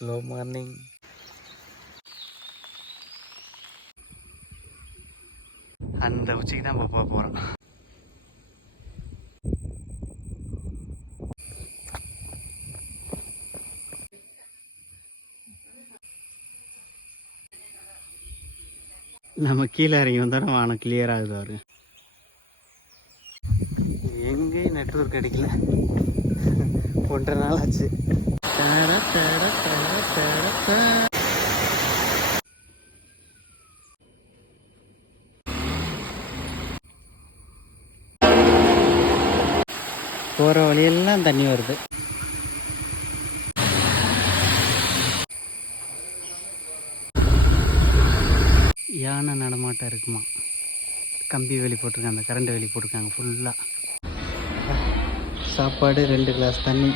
Slow morning. அந்த உச்சிக்கு தான் போக போகிறோம். நம்ம கீழே இறங்கி வந்தாலும் வானம் கிளியர் ஆகுது. அவரு எங்கேயும் நெட்வொர்க் கிடைக்கல. 1.5 நாள் ஆச்சு. போகிற வழியெல்லாம் தண்ணி வருது. யானை நடமாட்டம் இருக்குமா. கம்பி வேலி போட்டிருக்காங்க, அந்த கரண்ட் வேலி போட்டிருக்காங்க ஃபுல்லாக. சாப்பாடு 2 கிளாஸ் தண்ணி.